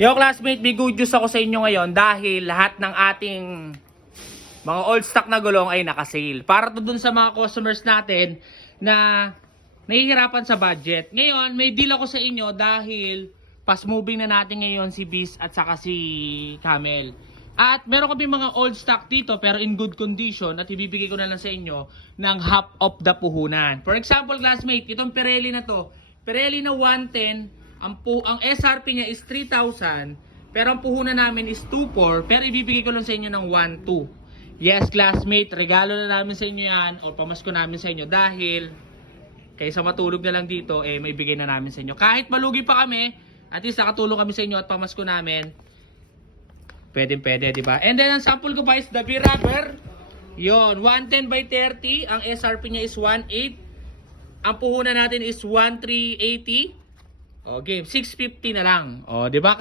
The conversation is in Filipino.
Yo classmate, may good news ako sa inyo ngayon dahil lahat ng ating mga old stock na gulong ay naka-sale. Para to dun sa mga customers natin na nahihirapan sa budget. Ngayon, may deal ako sa inyo dahil fast moving na natin ngayon si Beast at saka si Camel. At meron kami mga old stock dito pero in good condition at ibibigay ko na lang sa inyo ng half of the puhunan. For example, classmate, itong Pirelli na to, Pirelli na 110, ang SRP niya is 3,000, pero ang puhunan namin is 2,400, pero ibibigay ko lang sa inyo ng 1,200. Yes, classmate, regalo na namin sa inyo yan, o pamasko namin sa inyo dahil kaysa matulog na lang dito, may bigay na namin sa inyo. Kahit malugi pa kami, at least nakatulong kami sa inyo at pamasko namin. Pwede, diba? And then, ang sample ko pa is the B-Rubber. Yun, 110 by 30. Ang SRP niya is 1,800. Ang puhunan natin is 1,380. O, game, 650 na lang. O, diba?